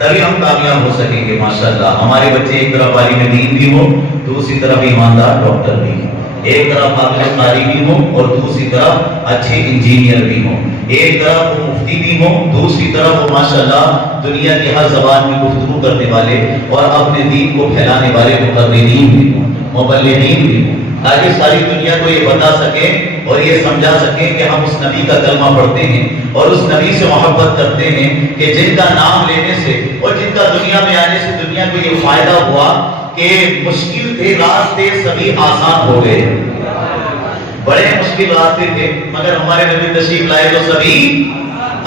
تبھی ہم کامیاب ہو سکیں گے ماشاءاللہ. ہمارے بچے ایک طرف عالم دین بھی ہو، دوسری طرف ایماندار ڈاکٹر بھی ہو، ایک طرف حافظ قاری بھی ہو اور دوسری طرف اچھے انجینئر بھی ہو، ایک طرف وہ مفتی بھی ہو، دوسری طرف وہ ماشاءاللہ دنیا کی ہر زبان میں گفتگو کرنے والے اور اپنے دین کو پھیلانے والے مقررین بھی ہوں، مبلغین بھی ہوں، تاکہ ساری دنیا کو یہ بتا سکیں اور یہ سمجھا سکیں کہ ہم اس نبی کا کلمہ پڑھتے ہیں اور اس نبی سے محبت کرتے ہیں کہ جن کا نام لینے سے اور جن کا دنیا میں آنے سے دنیا کو یہ فائدہ ہوا کہ مشکل تھے راستے سبھی آسان ہو گئے. بڑے مشکل راستے تھے مگر ہمارے نبی تشریف لائے تو سبھی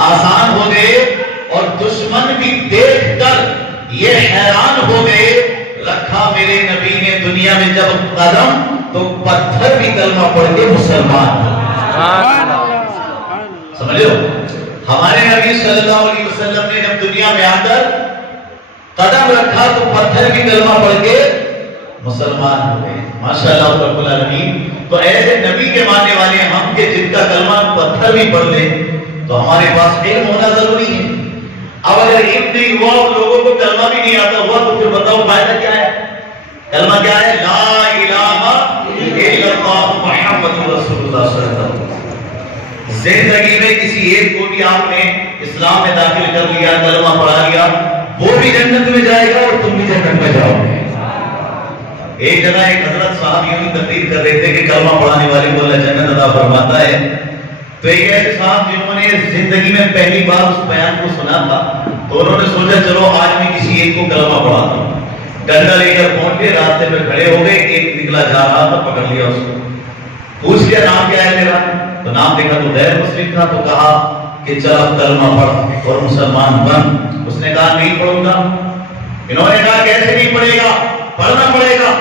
آسان ہو گئے اور دشمن بھی دیکھ کر یہ حیران ہو گئے. رکھا میرے نبی نے دنیا میں جب قدم تو پتھر بھی کلمہ پڑھ کے مسلمان ہو. سمجھو ہمارے نبی صلی اللہ علیہ وسلم نے جب دنیا میں آ کر قدم رکھا تو پتھر بھی کلمہ پڑھ کے مسلمان ہو گئے. ماشاءاللہ رب العالمین. تو ایسے نبی کے ماننے والے ہم کہ جن کا کلمہ پتھر بھی پڑھ لیں تو ہمارے پاس علم ہونا ضروری ہے. اب اگر علم نہیں ہوا اور لوگوں کو کلمہ بھی نہیں آتا ہوا تو پھر بتاؤ فائدہ کیا ہے؟ کلمہ کیا ہے؟ لا الہ الا اللہ محمد رسول اللہ صلی اللہ علیہ وسلم. زندگی میں کسی ایک کو بھی آپ نے اسلام میں داخل کر لیا، کلمہ پڑھا لیا، وہ بھی جنت میں جائے گا اور تم بھی جنت میں جاؤ گے. ایک جگہ ایک حضرت صاحب یوں تقریر کر رہے تھے کہ کلمہ پڑھانے والے کو اللہ جنت عطا فرماتا ہے. تو ایک ایسے صاحب جنہوں نے زندگی میں پہلی بار اس بیان کو سنا تھا تو انہوں نے سوچا چلو آج میں کسی ایک کو کلمہ پڑھاتا ہوں. ڈنڈا لے کر پہنچے، راستے پہ کھڑے ہو گئے، ایک نکلا جا رہا تھا، پکڑ لیا اس کو، پوچھ لیا نام کیا ہے میرا؟ تو نام دیکھا تو غیر مسلم تھا. تو کہا کہ چل اب کلمہ پڑھ اور مسلمان بن. اس نے کہا نہیں پڑھوں گا. انہوں نے کہا کیسے نہیں پڑھے گا؟ پڑھنا پڑے گا.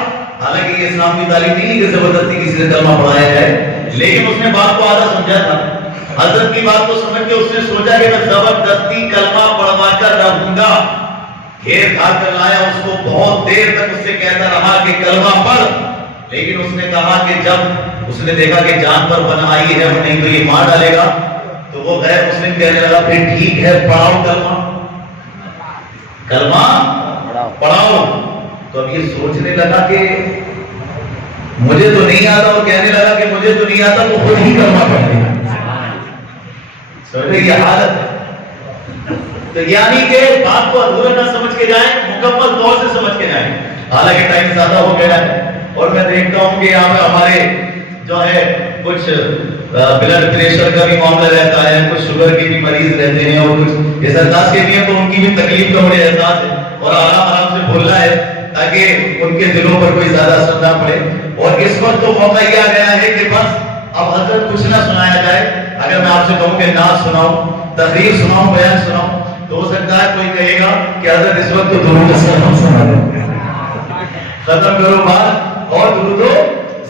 حالانکہ یہ اسلام کی تعلیم نہیں کہ زبردستی کسی سے کلمہ پڑھایا جائے، لیکن اس نے بات کو آدھا سمجھا تھا. حضرت کی بات کو سمجھ کے اس نے سوچا کہ میں زبردستی کلمہ پڑھوا کر رہوں گا. گھیر کھا کر لایا اس کو، بہت دیر تک اس سے کہتا رہا کہ کلمہ پڑھ. لیکن اس نے کہا کہ جب اس نے دیکھا کہ جان پر بن آئی ہے نہیں تو یہ مار ڈالے گا تو وہ غیر مسلم کہنے لگا پھر ٹھیک ہے پڑھاؤ کلمہ پڑھاؤ. تو اب یہ سوچنے لگا کہ مجھے تو نہیں آتا، اور کہنے لگا کہ مجھے تو نہیں آتا، تو خود ہی کلمہ پڑھ لیا. سمجھے یہ حالت ہے. تو یعنی کہ بات کو ادھورا نہ سمجھ کے جائیں، مکمل طور سے سمجھ کے جائیں. حالانکہ ٹائم زیادہ ہو گیا ہے اور میں دیکھتا ہوں کہ یہاں پہ ہمارے جو ہے کچھ بلڈ پریشر کا بھی معاملہ رہتا ہے، کچھ شوگر کے بھی مریض رہتے ہیں اور کچھ اس احساس کے بھی ہیں، تو ان کی بھی تکلیف کا بڑے احساس ہے اور آرام سے بولنا ہے تاکہ ان کے دلوں پر کوئی زیادہ اثر نہ پڑے. اور اس وقت تو موقع یہ آ گیا ہے کہ بس اب حضرت کچھ نہ سنایا جائے. اگر میں آپ سے کہوں کہ نعت سناؤں، تقریر سناؤں، بیان سناؤں تو ہو سکتا ہے کوئی کہے گا کہ حضرت اس وقت تو درود و سلام سنا دو، ختم کرو بات اور درود و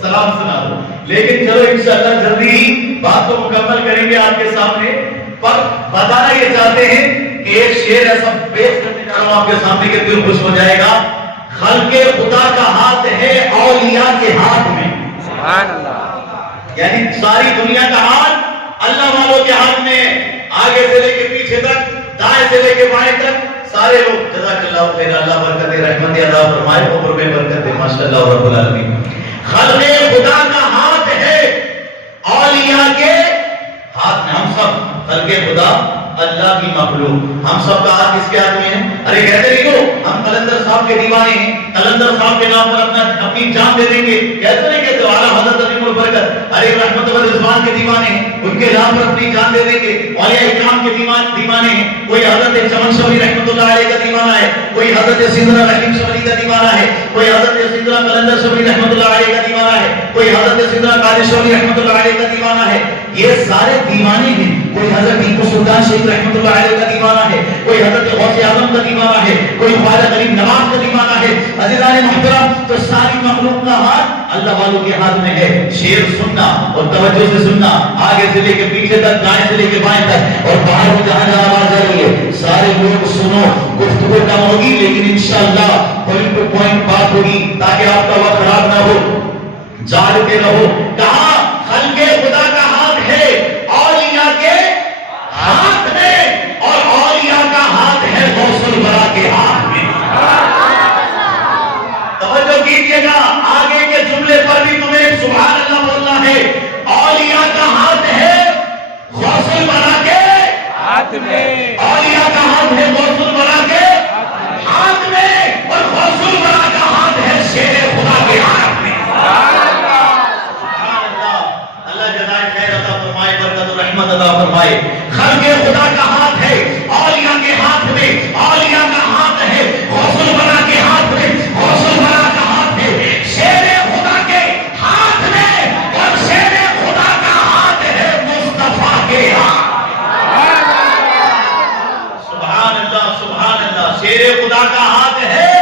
سلام سنا دو. لیکن چلو انشاءاللہ جلدی ہی بات کو مکمل کریں گے آپ کے سامنے. پر بتانا یہ چاہتے ہیں کہ ایک شعر ایسا پیش کرنے جا رہا ہوں آپ کے سامنے کہ دل خوش ہو جائے گا. خلق خدا کا ہاتھ ہے اولیاء کے ہاتھ میں. سبحان اللہ. یعنی ساری دنیا کا ہاتھ اللہ والوں کے ہاتھ میں، آگے سے لے کے پیچھے تک، دائیں سے لے کے بائیں تک سارے لوگ. جزاک اللہ خیر. اللہ برکت رحمت عطا فرمائے، عمر میں برکت دے ماشاءاللہ رب العالمین. خلق خدا کا ہاتھ ہے اولیاء کے ہاتھ میں. ہم سب خلق خدا اللہ کی مخلوق، ہم سب کا ہاتھ کس کے ہاتھ میں ہے؟ ارے کہتے نہیں ہو ہم قلندر صاحب کے دیوانے ہیں، قلندر صاحب کے نام پر اپنی جان دے دیں گے. کہتے نہیں کہتے اعلیٰ حضرت عظیم البرکت علی رحمت اللہ رضوان کے دیوانے ہیں، ان کے نام پر اپنی جان دے دیں گے. اولیاء اکرام کے دیوانے ہیں. کوئی حضرت چمن شبری رحمت اللہ علیہ کا دیوانہ ہے، کوئی حضرت سیدنا رحیم شبری کا دیوانہ ہے، کوئی حضرت سیدنا قلندر شبری رحمت اللہ علیہ کا دیوانہ ہے، کوئی حضرت سیدنا قادر شبری رحمت اللہ علیہ کا دیوانہ ہے. یہ سارے دیوانے ہیں. کوئی حضرت ٹیپو سلطان شیخ رحمت اللہ علیہ کا دیوانہ ہے، کوئی حضرت غوث اعظم کا دیوانہ ہے، کوئی خواجہ غریب نواز کا دیوانہ ہے. عزیزان محترم، تو ساری مخلوق کا ہاتھ اللہ والوں کے ہاتھ میں ہے. شعر سننا اور توجہ سے سننا، آگے سے لے کے پیچھے تک، دائیں سے لے کے بائیں تک، اور باہر میں جہاں جہاں آواز آ رہی ہے سارے لوگ سنو. گفتگو کم ہوگی لیکن انشاءاللہ پوائنٹ ٹو پوائنٹ بات ہوگی تاکہ آپ کا وقت خراب نہ ہو، جاگتے رہو. کہاں خلق خدا کا ہاتھ ہے اولیاء کے ہاتھ میں، اور اولیاء کا ہاتھ ہے غوث الورا کے میرے خدا کا ہاتھ ہے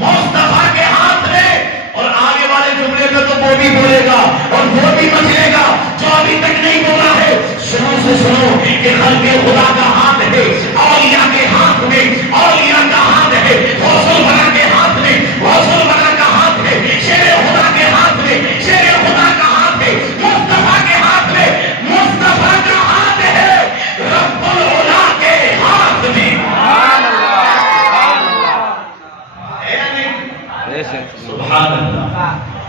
مصطفیٰ کے ہاتھ میں. اور آگے والے جملے میں تو وہ بھی بولے گا اور وہ بھی بچے گا جو ابھی تک نہیں بولا ہے. سنو سے سنو کہ خلق خدا کا ہاتھ ہے اولیاء کے ہاتھ میں، اولیاء کا ہاتھ ہے غوث بنا کے ہاتھ میں، غوث بنا کا ہاتھ ہے شیر خدا کے ہاتھ میں، شیر خدا کا ہاتھ ہے مصطفیٰ کے ہاتھ میں، مصطفیٰ کا ہاتھ ہے رب العلا کے ہاتھ میں. سبحان اللہ.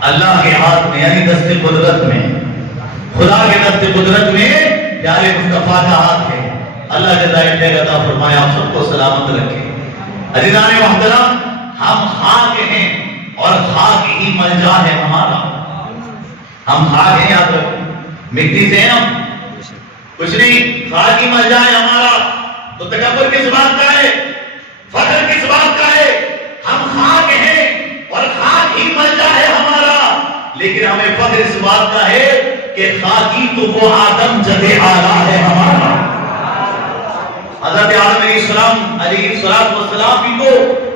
اللہ کے ہاتھ میں یعنی دست قدرت میں، خدا کے دست قدرت میں پیارے مصطفیٰ کا ہاتھ ہے. اللہ جزائے خیر عطا فرمائے، آپ سب کو سلامت رکھے. عزیزان محترم، ہم خاک ہیں اور خاک ہی ملجا ہے ہمارا. ہم خاک ہیں، یاد رکھو، مٹی سے ہیں ہم، کچھ نہیں، خاک ہی ملجا ہے ہمارا. تو تکبر کس بات کا ہے، فخر کس بات کا ہے؟ ہم خاک ہیں اور خاک ہی ملجا ہے ہمارا. لیکن ہمیں فخر اس بات کا ہے کہ خاکی تو وہ آدم جد اعلیٰ ہے ہمارا. حضرت آدم علیہ السلام بھی تو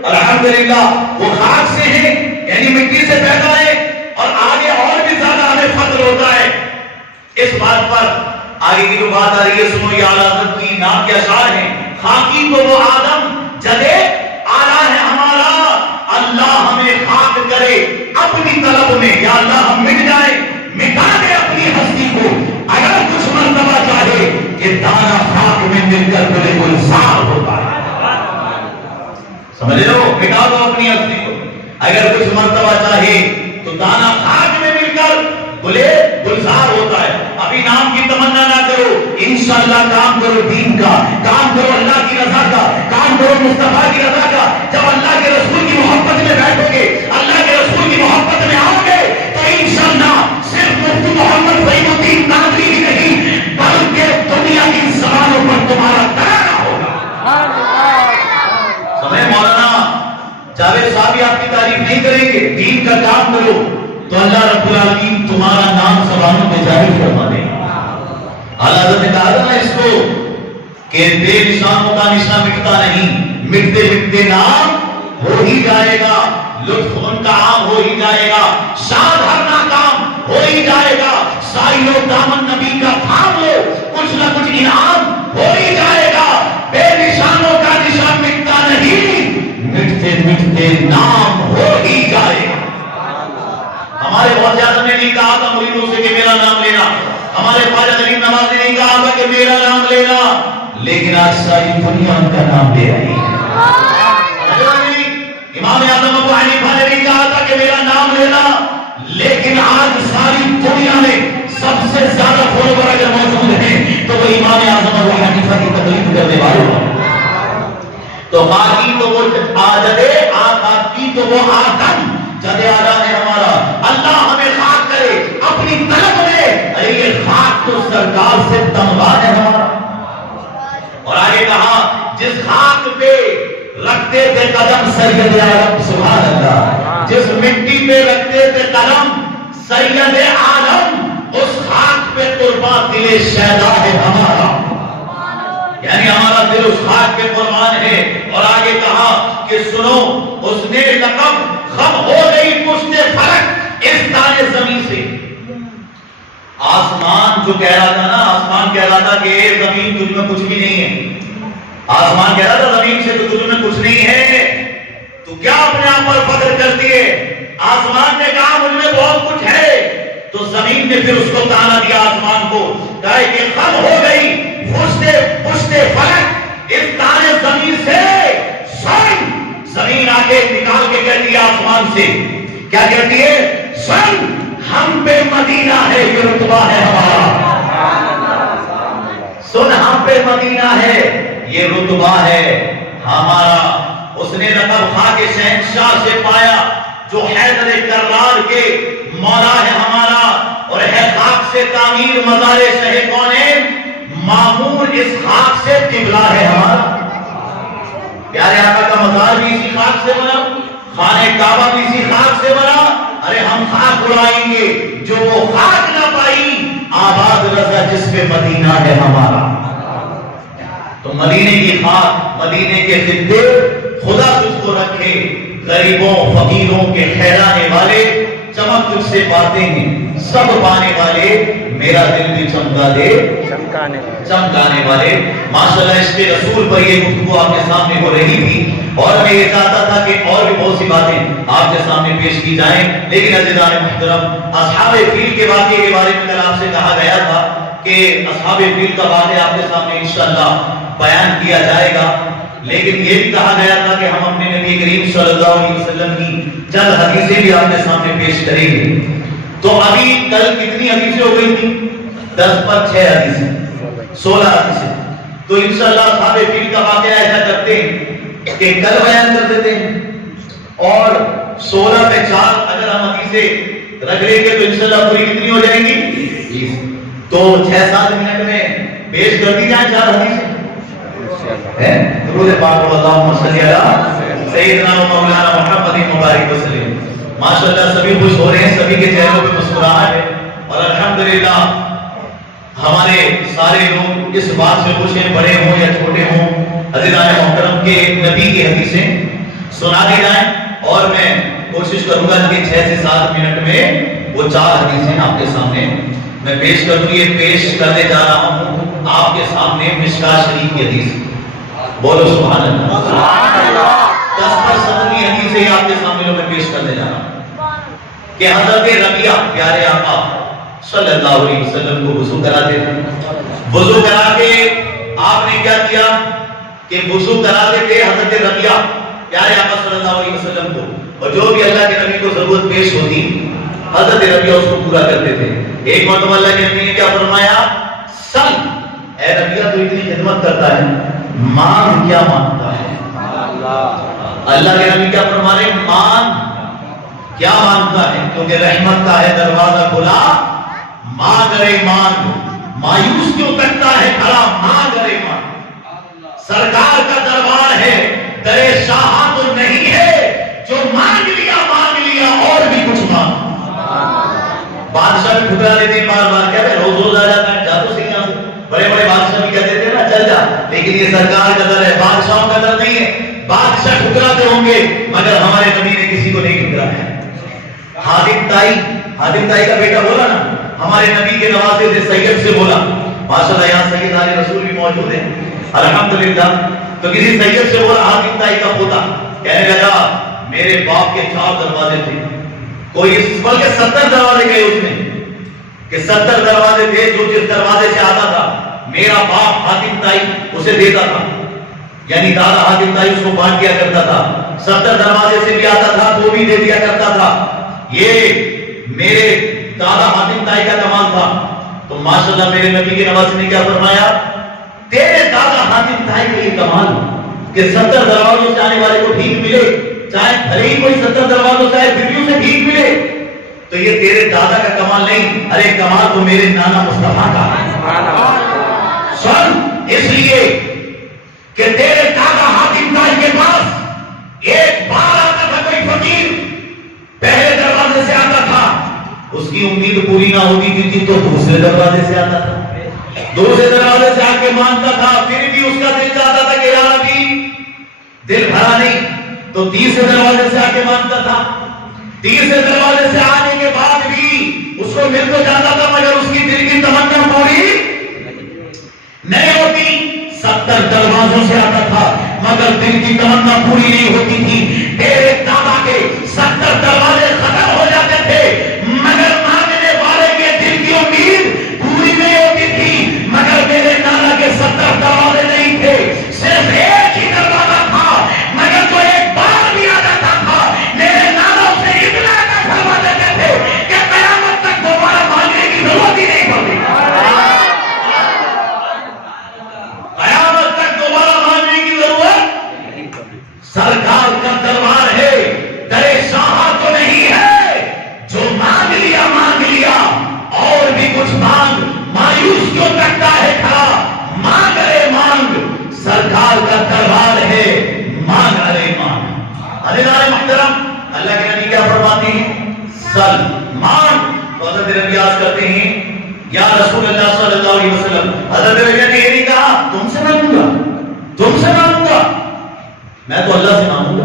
الحمدللہ وہ خاک سے ہیں، یعنی مٹی سے پیدا ہے. اور آگے اور بھی زیادہ ہمیں فخر ہوتا ہے اس بات پر. آگے کی جو بات آ رہی ہے سنو، یہ اعلیٰ حضرت کی نام کے اشعار ہیں. خاکی تو وہ آدم جد اعلیٰ ہے ہمارا. اللہ ہمیں خاک کرے اپنی طلب میں، یا اللہ ہم مٹ جائیں، مٹا دے اپنی ہستی کو. اگر کچھ مرتبہ چاہے کہ دانا خاک میں مل کر بڑے گلزار ہوتا ہے، سمجھ لو، مٹا دو اپنی ہستی کو. اگر کچھ مرتبہ چاہے تو دانا خاک میں مل کر بلے گلزار ہوتا ہے. ابھی نام کی تمنا نہ کرو، انشاءاللہ کام کرو دین کا، کام کرو اللہ کی رضا کا، کام کرو مصطفیٰ کی رضا کا. جب اللہ کے رسول کی محبت میں بیٹھو گے، اللہ کے رسول کی محبت میں آؤ گے تو انشاءاللہ صرف مفتی محمد فہیم الدین نادری ہی نہیں بلکہ دنیا کی زبانوں پر تمہارا ترانہ ہوگا. سمجھے مولانا جاوید صاحب آپ کی تعریف نہیں کریں گے، دین کا کام کرو تو اللہ رب العالمین تمہارا نام زبانوں پہ جاری فرما دے. اعلیٰ حضرت نے کہا تھا نا اس کو کہ بے نشانوں کا نشان مٹتا نہیں، مٹتے مٹتے نام ہو ہی جائے گا، لطف ان کا عام ہو ہی جائے گا، شاد ہر ناکام ہو ہی جائے گا. سائلو دامن نبی کا تھام لو، کچھ نہ کچھ انعام ہو ہی جائے گا. بے نشانوں کا نشان مٹتا نہیں، مٹتے مٹتے نام ہو ہی جائے گا. ہمارے بہت زیادہ نے نہیں کہا تھا مریدوں سے کہ میرا نام لینا، ہمارے خواجہ غریب نواز نے نہیں کہا تھا کہ میرا نام لینا، لیکن آج ساری دنیا ان کا نام لے رہی ہے. امام اعظم ابو حنیفہ نے نہیں کہا تھا کہ میرا نام لینا، لیکن آج ساری دنیا میں سب سے زیادہ فالوور اگر موجود ہیں تو وہ امام اعظم ابو حنیفہ کی تقلید کرنے والوں ہیں. تو خاکی تو وہ خاکی تو وہ آدم جد اعلیٰ ہے ہمارا. اللہ ہمیں خاک کرے اپنی طلب میں. ارے یہ خاک تو سرکار سے تنگا ہے ہمارا. اور آگے کہا جس خاک پہ رکھتے تھے قدم سید عالم، سبحان اللہ، جس مٹی پہ رکھتے تھے قدم سید عالم، اس خاک پہ قربان دل شیدا ہے ہمارا. یعنی ہمارا دل اس خاک پہ قربان ہے. اور آگے کہا کہ سنو، اس نے لقب خم ہو گئی پشت فرق اس دانے زمین سے. آسمان جو کہہ رہا تھا نا، آسمان کہہ رہا تھا کہ اے زمین تجھ میں کچھ بھی نہیں ہے. آسمان کہہ رہا تھا زمین سے تو تجھ میں کچھ نہیں ہے، تو کیا اپنے آپ پر فخر کرتی ہے؟ آسمان نے کہا مجھ میں بہت کچھ ہے. تو زمین نے پھر اس کو تانا دیا آسمان کو، کہا کہ خم ہو گئی پشت فرق اس دانے زمین سے. سن، زمین آگے نکال کے کہتی ہے آسمان سے، کیا کہتی ہے؟ سن، ہم پہ مدینہ ہے، یہ رتبہ ہے ہمارا. سن، ہم پہ مدینہ ہے، یہ رتبہ ہے ہمارا. اس نے لقب خاک شہنشاہ سے پایا جو حیدر کرار کے مولا ہے ہمارا، اور ہے خاک سے تعمیر مزار شہ کونین، معمور اس خاک سے قبلہ ہے ہمارا. پیارے آقا کا مزار بھی اسی خاک سے بنا، خانہ کعبہ بھی اسی خاک سے بنا. ارے ہم خاک اڑائیں گے جو وہ خاک نہ پائی، آباد رضا جس پہ مدینہ ہے ہمارا. تو مدینے کی خاک، مدینے کے خطے کو رکھے غریبوں فقیروں کے ٹھہرانے والے چمک تجھ سے پاتے ہیں سب پانے والے میرا دل بھی چمکا دے چمکانے والے. ماشاءاللہ اس کے رسول پر یہ گفتگو آپ کے سامنے ہو رہی تھی اور میں یہ چاہتا تھا کہ اور بھی بہت سی باتیں آپ کے سامنے پیش کی جائیں, لیکن عزیزان محترم اصحاب فیل کے واقعے کے بارے میں کل آپ سے کہا گیا تھا کہ اصحاب فیل کا واقعہ آپ کے سامنے انشاءاللہ بیان کیا جائے گا, لیکن یہ بھی کہا گیا تھا کہ ہم اپنے نبی کریم صلی اللہ علیہ وسلم کی چند حدیثیں بھی آپ کے سامنے پیش کریں گے. تو ابھی کل کتنی حدیثیں ہو گئی تھی؟ 10 پر 6 حدیثیں 16 حدیثیں. تو انشاءاللہ اصحاب فیل کا واقعہ ایسا کرتے ہیں کہ کل بیان کر دیتے ہیں اور 16 پہ 4 اگر ہم حدیثیں رکھ لیں گے تو انشاءاللہ پوری کتنی ہو جائیں گی؟ تو 6-7 منٹ میں پیش کر دی جائیں 4 حدیثیں. درود پاک اللہم صلی علی سیدنا و مولانا محمد مبارک وسلم. ماشاءاللہ سبھی خوش ہو رہے ہیں, سبھی کے چہروں پہ مسکراہٹ ہے اور الحمدللہ ہمارے سارے لوگ اس بات سے خوش ہیں, بڑے ہوں یا چھوٹے ہوں, عزیزان محترم کے نبی کی حدیثیں سنا دی جائیں اور میں کوشش کروں گا کہ 6 سے 7 منٹ میں وہ 4 حدیثیں آپ کے سامنے میں پیش کر دوں. یہ پیش کرنے جا رہا ہوں آپ کے سامنے مشکاۃ شریف کی حدیث. بولو سبحان اللہ. 10 پر 17 حدیثیں آپ کے سامنے میں پیش کرنے جا رہا ہوں کہ حضرت ربیعہ پیارے آقا صلی اللہ علیہ وسلم کو وضو کراتے تھے. وضو کرا کے آپ نے کیا کیا کہ وضو کراتے تھے حضرت ربیعہ پیارے آقا صلی اللہ علیہ وسلم کو, اور جو بھی اللہ کے نبی کو ضرورت پیش ہوتی حضرت ربیعہ اس کو پورا کرتے تھے. ایک مرتبہ اللہ کے نبی نے کیا فرمایا, سل اے ربیعہ تو اتنی خدمت کرتا ہے, مانگ کیا مانگتا ہے. اللہ کے نبی کیا فرما رہے, مانگ کیا مانگتا ہے, کیونکہ رحمت کا ہے دروازہ کھلا, مانگ رے مانگ, مایوس کیوں تکتا ہے کھڑا, مانگ رے مانگ. سرکار کا دربار ہے, درے شاہ تو نہیں ہے, جو مانگ لیا اور بھی کچھ مانگ. بادشاہ بھی ٹھکرا دیتے ہیں بار بار, کہتے ہیں روز روز آ جاتا ہے, جا تو صحیح یہاں سے. بڑے بڑے بادشاہ بھی کہتے تھے نا چل جا, لیکن یہ سرکار کا در ہے, بادشاہوں کا در نہیں ہے. بادشاہ ٹھکراتے ہوں گے مگر ہمارے نبی نے کسی کو نہیں ٹھکرایا. حاتم طائی کا بیٹا بولا نا, ہمارے نبی کے نواسے سے سید سے بولا. ماشاءاللہ یہاں سید علی رسول بھی موجود ہیں الحمدللہ. تو کسی سید سے بولا, حاتم طائی کا پوتا کہنے لگا میرے باپ کے 4 دروازے تھے, کوئی بلکہ 70 دروازے گئے اس میں, کہ 70 دروازے تھے, جو جس دروازے سے آتا تھا میرا باپ حاتم طائی اسے دیتا تھا, یعنی دادا حاتم طائی اس کو بانٹ دیا کرتا تھا. 70 دروازے سے بھی آتا تھا تو بھی دے دیا کرتا تھا. یہ میرے دادا حاتم طائی کا کمال تھا. تو ماشاءاللہ میرے نبی کے نواسے نے کیا فرمایا, تیرے دادا حاتم طائی کا یہ کمال کہ 70 دروازوں سے آنے والے کو بھیک ملے, چاہے بھلے ہی کوئی 70 دروازوں سے آئے پھر بھی اسے بھیک ملے. تو یہ تیرے دادا کا کمال نہیں, ارے کمال تو میرے نانا مصطفیٰ کا ہے. سن, اس لیے کہ تیرے دادا حاتم طائی کے پاس ایک بار آتا تھا کوئی فقیر, پہلے دروازے سے آتا تھا, اس کی امید پوری نہ ہوتی تھی تو دوسرے دروازے سے آتا تھا, دوسرے دروازے سے آ کے مانگتا تھا, پھر بھی اس کا دل چاہتا تھا کہ یا ربی دل بھرا نہیں, تو تیسرے دروازے سے آ کے مانگتا تھا. تیسرے دروازے سے آنے کے بعد بھی اس کو مل تو جاتا تھا مگر اس کی دل کی تمنا پوری نہیں ہوتی. 70 دروازوں سے آتا تھا مگر دل کی تمنا پوری نہیں ہوتی تھی. تیرے دادا کے 70 دروازے ختم ہو جاتے تھے مگر مانگنے والے کے دل کی امید پوری نہیں ہوتی تھی. مگر میرے نانا کے 70 دروازے نہیں تھے, صرف ایک ہی دروازہ تھا, مگر تو ایک بار بھی آ جاتا تھا میرے نانا اسے اتنا فرما دیتے تھے کہ قیامت تک دوبارہ مانگنے کی ضرورت ہی نہیں پڑتی. قیامت تک دوبارہ مانگنے کی ضرورت, سرکار کا دربار ہے, درے شاہ تو نہیں ہے, جو مانگ لیا اور بھی کچھ مانگ, مایوس کیوں تکتا ہے کھڑا, مانگ رے مانگ, سرکار کا دربار ہے, مانگ رے مانگ. عزیزان محترم, اللہ کے نبی کیا فرماتے ہیں, سل مانگ. تو حضرت ربیعہ کرتے ہیں یا رسول اللہ صلی اللہ علیہ وسلم, حضرت ربیعہ نے یہ نہیں کہا تم سے مانگوں گا, میں تو اللہ سے مانگوں گا.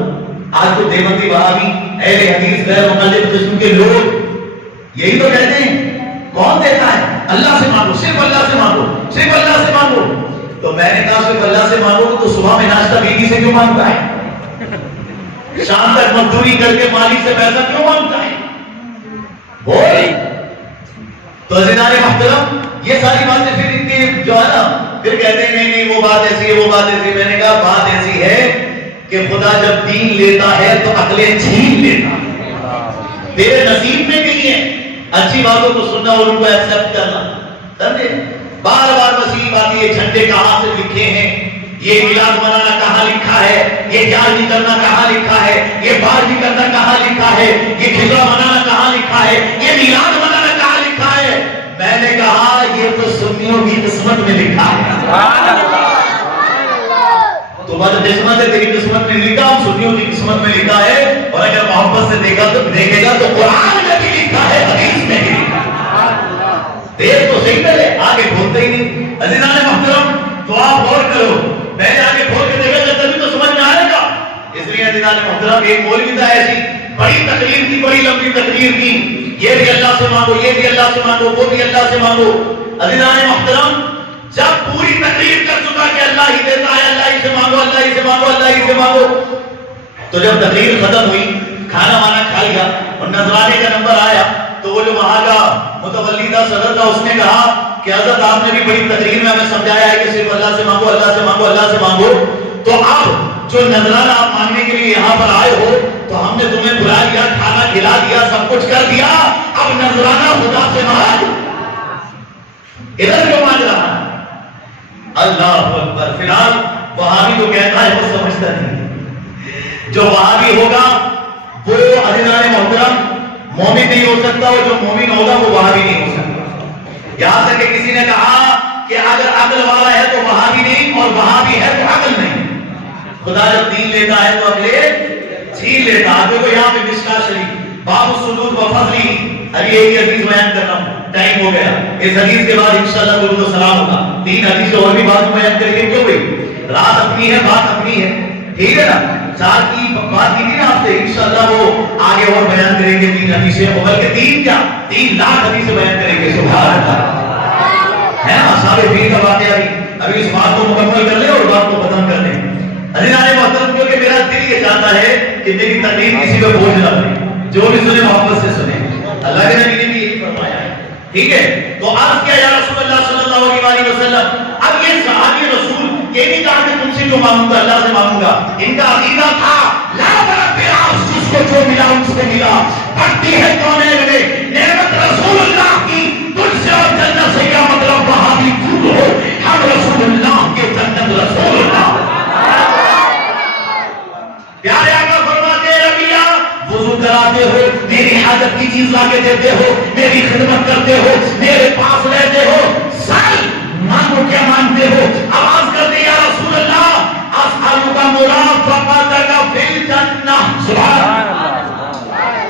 آج تو دیوبندی وہابی اہل حدیث غیر مقلد قسم کے لوگ یہی تو کہتے ہیں کون دیتا ہے؟ اللہ سے مانگو، صرف اللہ سے مانگو، صرف اللہ سے مانگو۔ تو میں نے کہا صرف اللہ سے مانگو تو صبح میں ناشتہ بیوی سے کیوں مانگتا ہے؟ شام تک مزدوری کر کے مالک سے پیسہ کیوں مانگتا ہے؟ بول تو عزیزان محترم یہ ساری باتیں پھر ان کی جو ہے نا پھر کہتے ہیں نہیں نہیں وہ بات ایسی ہے وہ بات ایسی ہے۔ میں نے کہا بات ایسی ہے کہ خدا جب دین لیتا ہے تو عقلیں چھین لیتا ہے، تیرے نصیب میں نہیں ہے اچھی باتوں کو سننا اور ان کو ایکسپٹ کرنا، سمجھے؟ بار بار بس یہی بات، یہ جھنڈے کہاں سے لکھے ہیں، یہ میلاد منانا کہاں لکھا ہے، یہ گیارہویں کرنا کہاں لکھا ہے، یہ 12ویں کرنا کہاں لکھا ہے، یہ کھجرا منانا کہاں لکھا ہے، یہ میلاد منانا کہاں لکھا ہے۔ میں نے کہا یہ تو سنیوں کی قسمت میں لکھا ہے، تمہاری قسمت ہے، تیری قسمت میں لکھا، ہم سنیوں کی قسمت میں لکھا ہے۔ اور اگر محبت سے دیکھا تو دیکھے گا تو قرآن میں بھی لکھا ہے، حدیث میں بھی لکھا ہے۔ دیر تو صحیح پہلے آگے کھولتے ہی نہیں۔ عزیزان محترم تو آپ غور کرو، میں نے آگے کھول کے دیکھا جب تبھی تو سمجھ میں آئے گا۔ اس لیے عزیزان محترم ایک مولوی تھا ایسی بڑی تقریر کی، بڑی لمبی تقریر کی، یہ بھی اللہ سے مانگو، یہ بھی اللہ سے مانگو، وہ بھی اللہ سے مانگو۔ عزیزان محترم جب پوری تقریر کر چکا کہ اللہ ہی دیتا ہے، اللہ ہی سے مانگو، اللہ ہی سے مانگو، اللہ ہی سے مانگو، تو جب تقریر ختم ہوئی، کھانا وانا کھا لیا اور نذرانے کا نمبر آیا تو وہ جو وہاں کا متولی تھا، صدر تھا، اس نے کہا کہ حضرت آپ نے بھی بڑی تقریر میں ہمیں سمجھایا ہے کہ صرف اللہ سے مانگو، اللہ سے مانگو، اللہ سے مانگو، تو اب جو نذرانہ آپ مانگنے کے لیے یہاں پر آئے ہو تو ہم نے تمہیں بلا دیا، کھانا کھلا دیا، سب کچھ کر دیا، اب نذرانہ خدا سے مانگ، ادھر کیوں مانگ رہا ہے؟ اللہ اکبر۔ فی الحال وہابی تو کہتا ہے وہ سمجھتا نہیں، جو وہابی ہوگا وہ عزیزان محترم مومن نہیں ہو سکتا، اور جو مومن ہوگا وہ وہابی نہیں ہو سکتا۔ یہاں تک کہ کسی نے کہا کہ اگر عقل والا ہے تو وہابی نہیں، اور وہابی ہے تو عقل نہیں۔ خدا جب دین لیتا ہے تو عقلیں چھین لیتا ہے۔ دیکھو یہاں پہ مشکاۃ شریف باب السجود وفضلہ، ابھی ایک حدیث بیان کر رہا ہوں، ٹائم ہو گیا، اس حدیث کے بعد انشاءاللہ درود و سلام ہوگا۔ 3 حدیث اور بھی بات بیان کریں گے، کیوں بھائی رات اپنی ہے، بات اپنی ہے، ٹھیک ہے نا؟ 4 کی بات کی تھی نا آپ سے، انشاءاللہ وہ آگے اور بیان کریں گے 3 حدیثیں، بلکہ 3 کیا 3 لاکھ حدیثیں بیان کریں گے، سبحان اللہ ہے نا؟ اصحاب فیل کا واقعہ ابھی اس بات کو مکمل کر لیں اور بات کو ختم کر لیں۔ عزیزان محترم کیونکہ میرا دل یہ چاہتا ہے کہ میری تقریر کسی پہ بوجھ نہ پڑے، جو بھی سنے محبت سے سنے، اللہ کے نبی نے بھی یہی فرمایا ہے، ٹھیک ہے؟ تو عرض کیا یا رسول اللہ صلی اللہ علیہ وسلم، اب یہ صحابی رسول یہ نہیں کہا کہ تم سے جو مانگوں گا اللہ سے مانگوں گا، ان کا عقیدہ تھا لا برب العرش، جس کو جو ملا ان سے ملا، بڑھتی ہے کونین میں نعمت رسول اللہ کی، تجھ سے اور جنت سے کیا مطلب، وہاں بھی دور ہو، ہم رسول اللہ کے، جنت رسول اللہ۔ پیارے آقا فرماتے ہیں ربیہ وضو کراتے ہو، میری حاجت کی چیز لا کے دیتے ہو، میری خدمت کرتے ہو، میرے پاس رہتے ہو، سال مانگو کیا مانگتے ہو؟ آواز کرتے یا رسول اللہ اسألک مرافقتک فی الجنہ، سبحان اللہ۔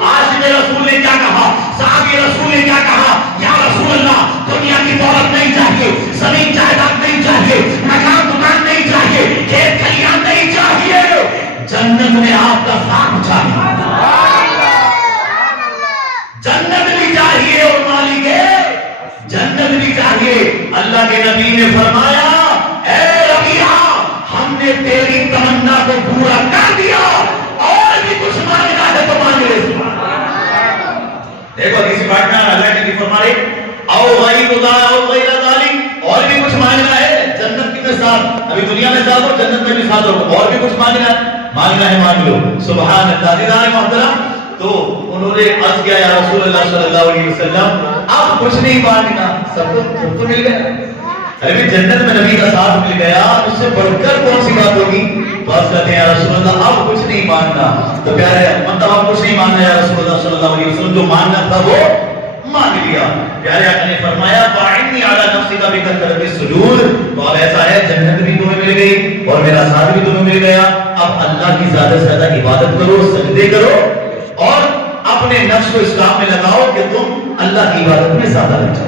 آج میں رسول نے کیا کہا، صحابی رسول نے کیا کہا، یا رسول اللہ دنیا کی دولت نہیں چاہیے، زمین جائیداد نہیں چاہیے، مکان دکان نہیں چاہیے، کھیت کھلیان نہیں چاہیے، جنت میں آپ کا ساتھ چاہیے، جنت بھی چاہیے اور مالک جنت بھی چاہیے۔ اللہ کے نبی نے فرمایا اے ربیعہ ہم نے تیری تمنا کو پورا کر دیا، اور بھی کچھ مانگنا ہے تو مانگ لے۔ دیکھو اسی بات میں اللہ کے نبی فرمائے او غیر ذالک، اور بھی کچھ مانگنا ہے، جنت کے ساتھ، ابھی دنیا میں ساتھ ہو جنت میں بھی ساتھ ہو، اور بھی کچھ مانگنا ہے، مانگنا ہے مانگ لو، سبحان اللہ۔ عزیزان محترم تو انہوں نے عرض کیا یا رسول اللہ صلی اللہ علیہ وسلم اب کچھ نہیں مانگنا، سب تو مل گیا، ارے جنت میں نبی کا ساتھ مل گیا، اس سے بڑھ کر کون سی بات ہوگی؟ بس کہتے ہیں یا رسول اللہ اب کچھ نہیں مانگنا، تو پیارے مطلب اب کچھ نہیں مانگنا یا رسول اللہ صلی اللہ علیہ وسلم، جو مانگنا تھا وہ مانگ لیا۔ پیارے آقا نے فرمایا فاعنی علی نفسک بکثرۃ السجود، تو اب ایسا ہے جنت بھی تمہیں مل گئی اور میرا ساتھ بھی تمہیں مل گیا، اب اللہ کی زیادہ سے زیادہ عبادت کرو، سجدے کرو، اور اپنے نفس کو اسلام میں لگاؤ کہ تم اللہ کی عبادت میں زیادہ لگ جاؤ۔